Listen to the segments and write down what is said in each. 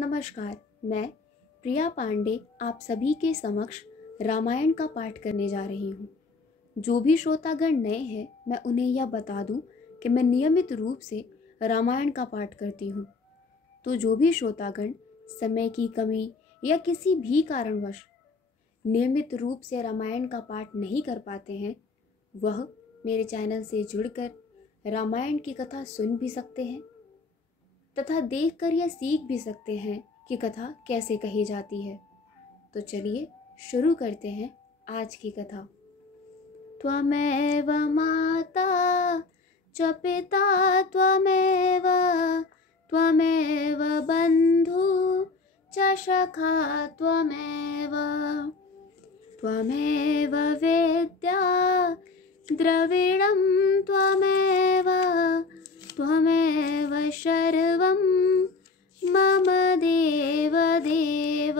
नमस्कार, मैं प्रिया पांडे आप सभी के समक्ष रामायण का पाठ करने जा रही हूँ। जो भी श्रोतागण नए हैं, मैं उन्हें यह बता दूँ कि मैं नियमित रूप से रामायण का पाठ करती हूँ। तो जो भी श्रोतागण समय की कमी या किसी भी कारणवश नियमित रूप से रामायण का पाठ नहीं कर पाते हैं, वह मेरे चैनल से जुड़कर रामायण की कथा सुन भी सकते हैं तथा देखकर यह सीख भी सकते हैं कि कथा कैसे कही जाती है। तो चलिए शुरू करते हैं आज की कथा। त्वमेव माता च पिता त्वमेव त्वमेव बन्धु च सखा त्वमेव त्वमेव वेद्या द्रविणं त्वमेव त्वमेव सर्वं मम देव देव।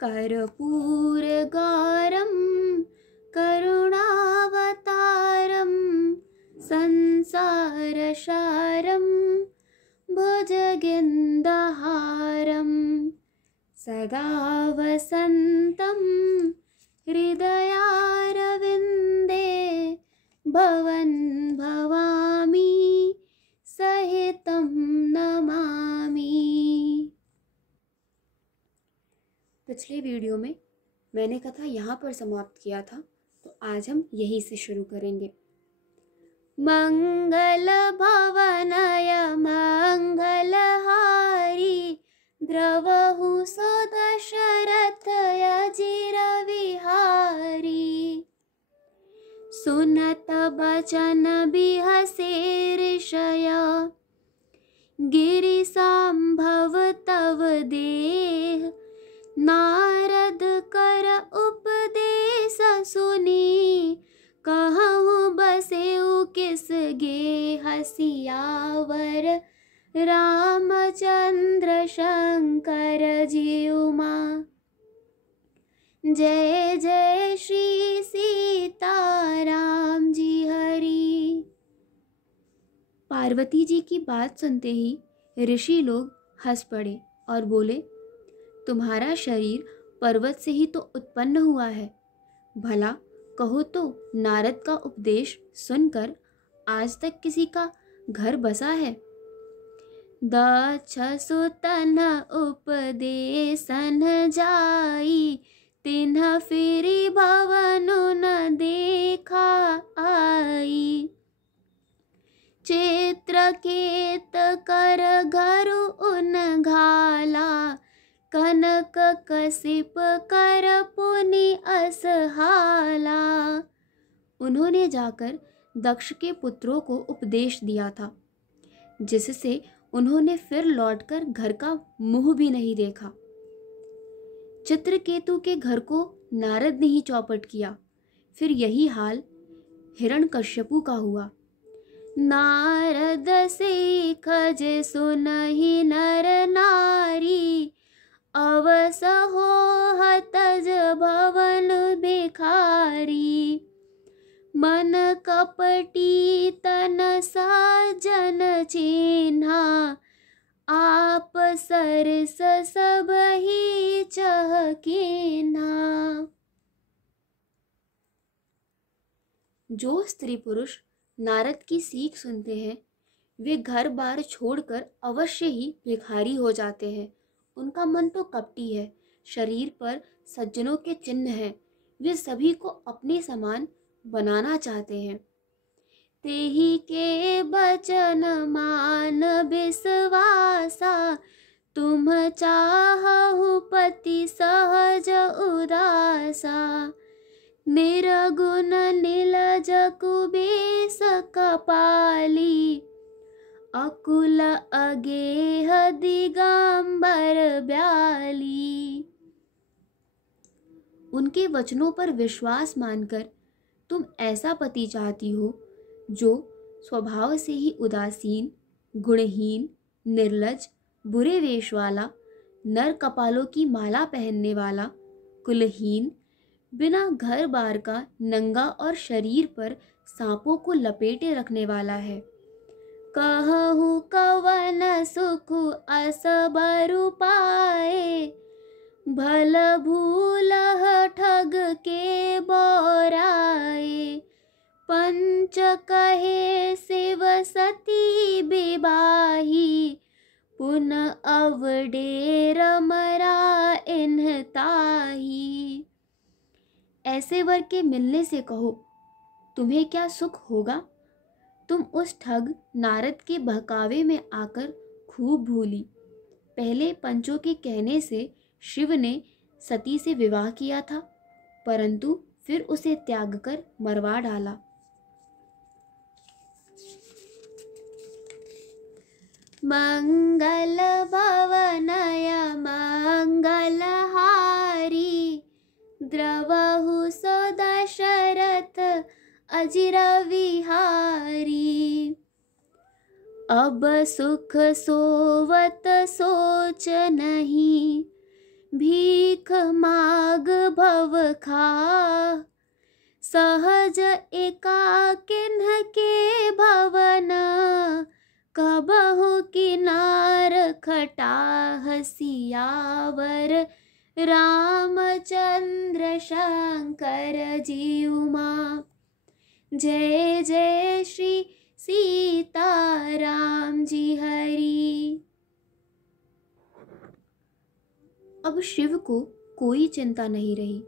कर्पूरगौरं करुणावतारं संसारसारं भुजगेन्दुहारं सदा वसन्तं हृदयारविन्दे भवन् भवामि सहितं नमामि। पिछले वीडियो में मैंने कथा यहाँ पर समाप्त किया था, तो आज हम यहीं से शुरू करेंगे। मंगल भवनय मंगलहारी द्रवहु सुदशरथ अजिर विहारी। सुनत बचन बिहसे ऋषय गिरिसंभव तव देह। नारद कर उपदेश सुनी कहूँ बसेउ किस गे। हसियावर रामचंद्र शंकर जीउमा। जय जय श्री सीताराम जी हरि। पार्वती जी की बात सुनते ही ऋषि लोग हंस पड़े और बोले, तुम्हारा शरीर पर्वत से ही तो उत्पन्न हुआ है। भला कहो तो नारद का उपदेश सुनकर आज तक किसी का घर बसा है। दक्ष सुतन उपदेशन जाई तिन्ह फिरी भवनु न देखा आई। चित्रकेत कर घरु उन घाला कनक कसिप कर पुनि असहाला। उन्होंने जाकर दक्ष के पुत्रों को उपदेश दिया था, जिससे उन्होंने फिर लौटकर घर का मुंह भी नहीं देखा। चित्रकेतु के घर को नारद ने ही चौपट किया। फिर यही हाल हिरण्यकश्यपु का हुआ। नारद सीख जे सुनहि नर नारी अवस हो तज भवन भिखारी। मन कपटी तन साजन चिन्हा आप सरस सब ही चहकिन्हा। जो स्त्री पुरुष नारद की सीख सुनते हैं, वे घर बार छोड़कर अवश्य ही भिखारी हो जाते हैं। उनका मन तो कपटी है, शरीर पर सज्जनों के चिन्ह हैं। वे सभी को अपने समान बनाना चाहते हैं। तेहि के बचन मान विश्वासा तुम चाहु पति सहज उदासा। निर्गुण नीलज कुबेश कपाली अकुल अगेह दिगंबर ब्याली। उनके वचनों पर विश्वास मानकर तुम ऐसा पति चाहती हो जो स्वभाव से ही उदासीन, गुणहीन, निर्लज, बुरे वेश वाला, नर कपालों की माला पहनने वाला, कुलहीन, बिना घर बार का नंगा और शरीर पर सांपों को लपेटे रखने वाला है। कहु कवन सुख असबरु पाए, भल भूलह ठग के बोराए। पंच कहे शिव सती विवाही, पुन अवडेर मरा इन्ह ताही। ऐसे वर के मिलने से कहो, तुम्हें क्या सुख होगा। तुम उस ठग नारद के बहकावे में आकर खूब भूली। पहले पंचों के कहने से शिव ने सती से विवाह किया था, परंतु फिर उसे त्याग कर मरवा डाला। मंगल भवनय मंगल हारी, द्रवहु सो दशरथ अजिर विहारी। अब सुख सोवत सोच नहीं, भीख माग भव खा। सहज एकाकिन्ह के भवन, कबहु किनार खटाह सियावर। रामचंद्र शंकर जी उमा, जय जय श्री सीताराम जी हरि। अब शिव को कोई चिंता नहीं रही।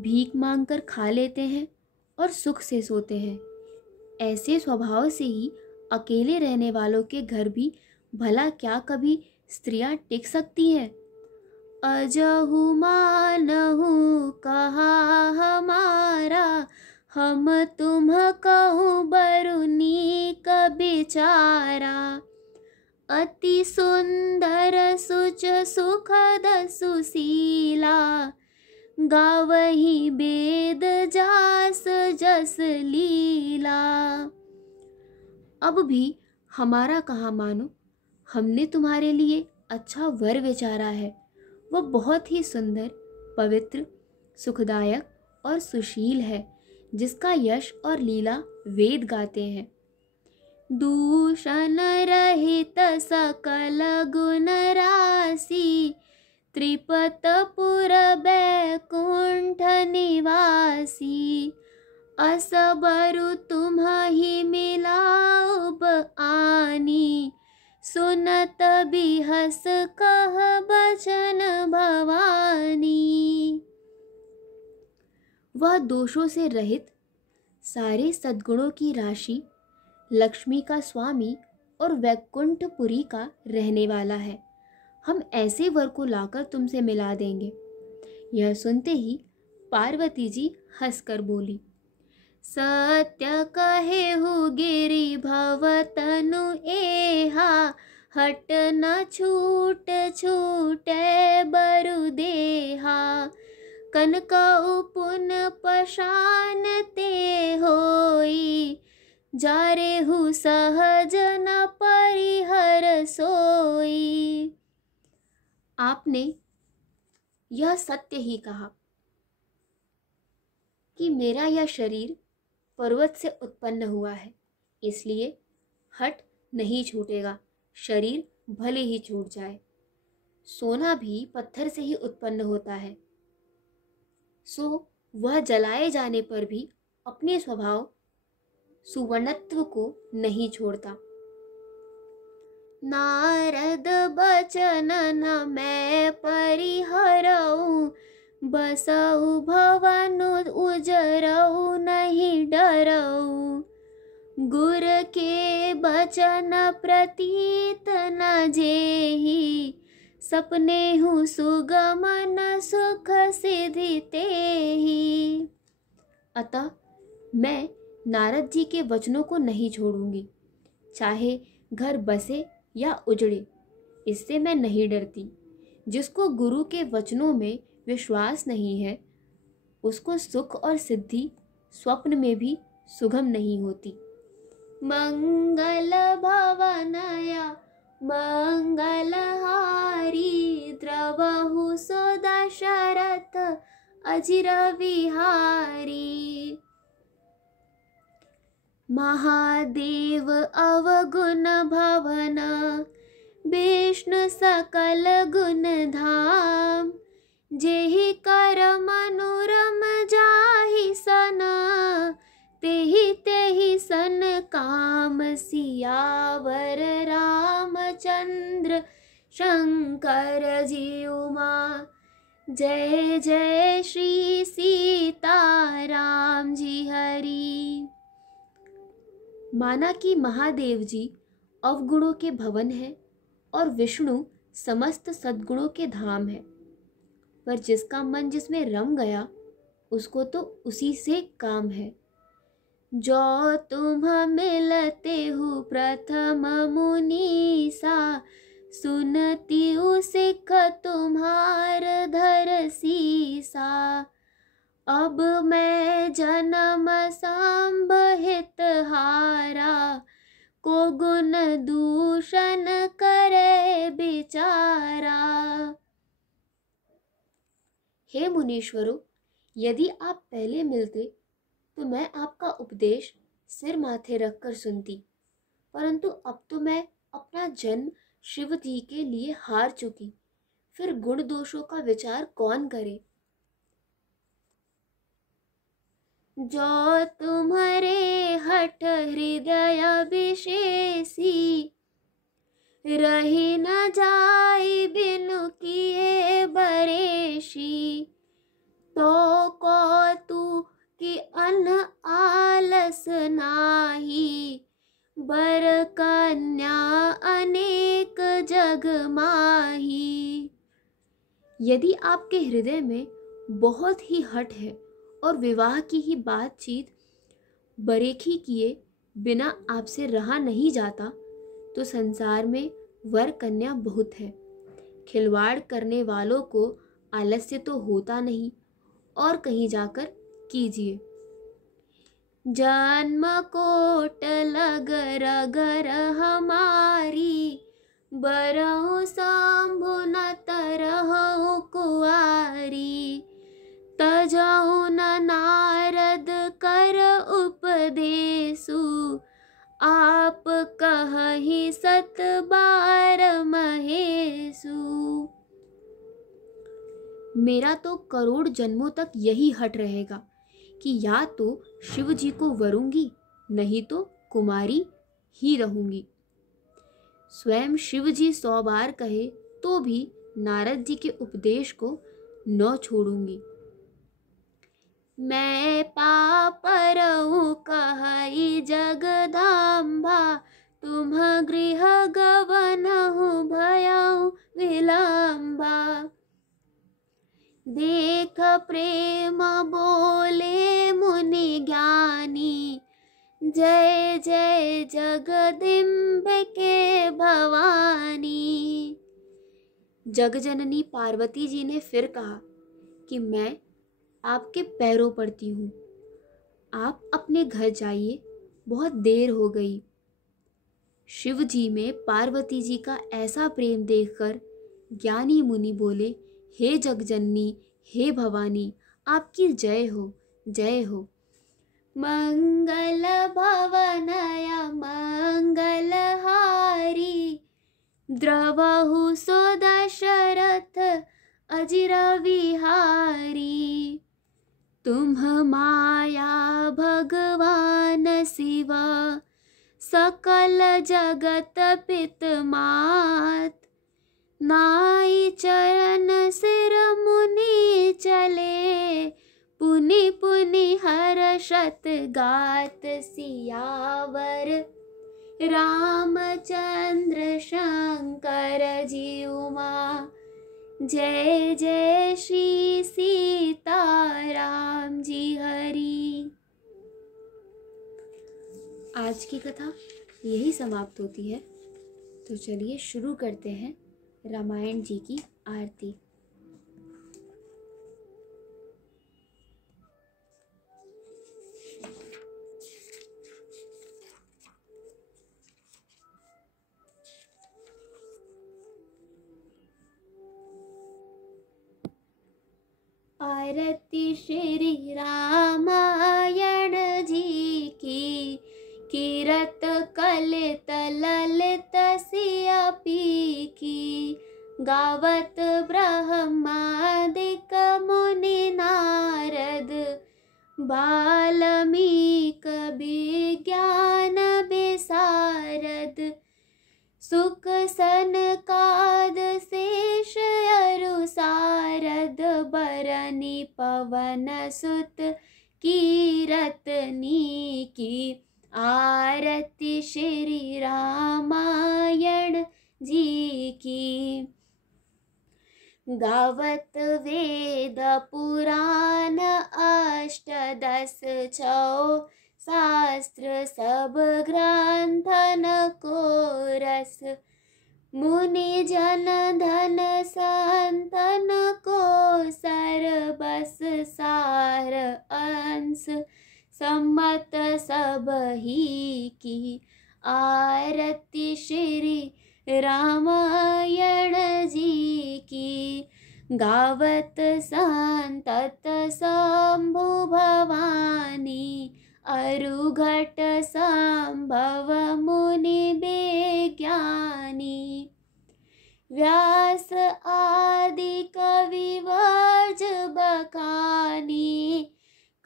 भीख मांगकर खा लेते हैं और सुख से सोते हैं। ऐसे स्वभाव से ही अकेले रहने वालों के घर भी भला क्या कभी स्त्रियां टिक सकती हैं। अजहु मानहु कहा हमारा, हम तुम कहूँ बरुनीक बिचारा। अति सुंदर सुच सुखद सुशीला, गावही वेद जास जस लीला। अब भी हमारा कहा मानो, हमने तुम्हारे लिए अच्छा वर विचारा है। वह बहुत ही सुंदर, पवित्र, सुखदायक और सुशील है, जिसका यश और लीला वेद गाते हैं। दूषण रहित सकल गुण राशि, त्रिपतपुर बैकुंठ निवासी। असबरु तुम्हि मिलाउब आनी, सुनत बिहस कह बचन भवानी। वह दोषों से रहित, सारे सद्गुणों की राशि, लक्ष्मी का स्वामी और वैकुंठपुरी का रहने वाला है। हम ऐसे वर को लाकर तुमसे मिला देंगे। यह सुनते ही पार्वती जी हंसकर बोली, सत्य कहेहु गिरि भवतनु एहा, हट न छूट छूटे बरु देहा। कनकउ पुन पशान ते होई, जारेहु सहज न परिहर सोई। आपने यह सत्य ही कहा कि मेरा यह शरीर पर्वत से उत्पन्न हुआ है, इसलिए हट नहीं छूटेगा। शरीर भले ही छूट जाए। सोना भी पत्थर से ही उत्पन्न होता है, सो वह जलाए जाने पर भी अपने स्वभाव सुवर्णत्व को नहीं छोड़ता। नारद बचन न मैं परिहरऊं, बसऊ भवन उजरऊ नहीं डरऊ। गुर के बचन प्रतीत न जेहि, सपने हूँ सुगम न सुख सिद्धि तेहि। अतः मैं नारद जी के वचनों को नहीं छोड़ूंगी, चाहे घर बसे या उजड़े, इससे मैं नहीं डरती। जिसको गुरु के वचनों में विश्वास नहीं है, उसको सुख और सिद्धि स्वप्न में भी सुगम नहीं होती। मंगल भवनय मंगल हारी, द्रवहु सो दशरथ अजिर विहारी। महादेव अवगुण भवन, विष्णु सकल गुण धाम। जेहि कर मनोरम जाहि सन, तेहि तेहि सन काम। सियावर रामचंद्र शंकर जी उमा। जय जय श्री सीताराम जी हरि। माना कि महादेव जी अवगुणों के भवन है और विष्णु समस्त सद्गुणों के धाम है, पर जिसका मन जिसमें रम गया उसको तो उसी से काम है। जो तुम मिलते हो प्रथम मुनीसा, सुनती सिख तुम्हार धर सीसा। अब मैं जन्म संबहित हारा, को गुण दूषण करे बिचारा। हे मुनीश्वरों, यदि आप पहले मिलते तो मैं आपका उपदेश सिर माथे रखकर सुनती, परंतु अब तो मैं अपना जन्म शिव जी के लिए हार चुकी, फिर गुण दोषों का विचार कौन करे। जो तुम्हारे हठ हृदय विशेषी, रही न जाई बिनु किए बरेशी। तो को तू कि अन्न आलस नाही, बर कन्या अनेक जग माही। यदि आपके हृदय में बहुत ही हठ है और विवाह की ही बातचीत बरेखी किए बिना आपसे रहा नहीं जाता, तो संसार में वर कन्या बहुत है। खिलवाड़ करने वालों को आलस्य तो होता नहीं, और कहीं जाकर कीजिए। जन्म कोट लगर गर हमारी, बरहु शंभु न तरहु कुआरी। तजहु न नारद कर उपदेशु, आप कहि सत बार महेशु। मेरा तो करोड़ जन्मों तक यही हट रहेगा कि या तो शिव जी को वरूंगी, नहीं तो कुमारी ही रहूंगी। स्वयं शिव जी 100 बार कहे तो भी नारद जी के उपदेश को न छोड़ूंगी। मैं पापरहु कहई जगदम्बा, तुम गृह गवनहु भयउ विलंबा। देख प्रेम बोले मुनि ज्ञानी, जय जय जगदम्बिके भवानी। जगजननी पार्वती जी ने फिर कहा कि मैं आपके पैरों पड़ती हूँ, आप अपने घर जाइए, बहुत देर हो गई। शिव जी में पार्वती जी का ऐसा प्रेम देखकर ज्ञानी मुनि बोले, हे जगजननी, हे भवानी, आपकी जय हो, जय हो। मंगल भवनय मंगल हारी, द्रवहु सो दशरथ अजिर विहारी। तुम माया भगवान शिवा, सकल जगत पित मात। नाई चरण सिर मुनि चले, पुनि पुनि हर्षत गात। सियावर रामचंद्र शंकर जी उमा। जय जय श्री सीताराम जी हरि। आज की कथा यही समाप्त होती है, तो चलिए शुरू करते हैं रामायण जी की आरती। आरती श्री रामायण जी की, कीरत कलित ललित सिया पीकी, गावत ब्रह्मादिक मुनि नारद, बाल्मीक विज्ञान विशारद, सुख सनकाद शेष अरु सारद, बरनी पवन सुत कीरतनी की, आरती श्री रामायण जी की। गावत वेद पुराण अष्टदश छौ, शास्त्र सब ग्रंथन को रस, मुनि जन धन संतन को सरबस सार अंश, सम्मत सब ही की, आरती श्री रामायण जी की। गावत संतत शंभु भवानी, अरुघट संभव मुनि विज्ञानी, व्यास आदि कवि वर्ज बखानी,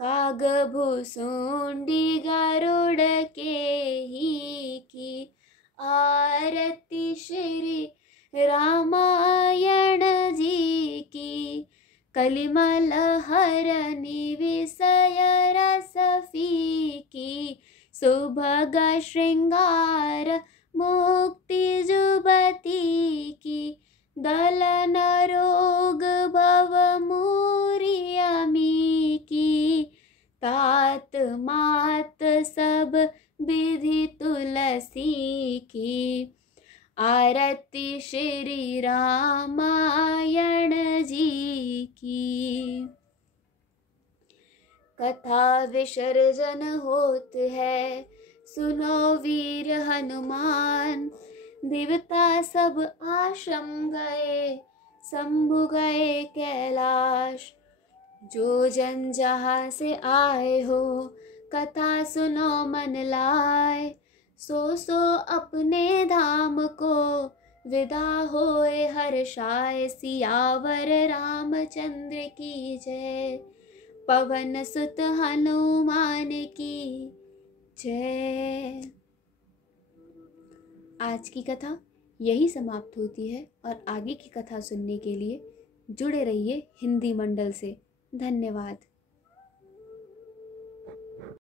काग भुसुंडी गरुड़ के ही की, आरती श्री रामायण जी की। कलिमल हरनि विषय रस फीकी, सुभग श्रृंगार मुक्ति जुबती की, दलन रोग भव मूरी अमी की, तात मात सब विधि तुलसी की, आरती श्री रामायण जी की। कथा विसर्जन होत है, सुनो वीर हनुमान, देवता सब आश्रम गए, शंभु गए कैलाश, जो जन जहाँ से आए हो, कथा सुनो मन लाए, सो अपने धाम को विदा होए हर्षाय, सियावर रामचंद्र की जय, पवन सुत हनुमान की जय। आज की कथा यही समाप्त होती है और आगे की कथा सुनने के लिए जुड़े रहिए हिंदी मंडल से। धन्यवाद।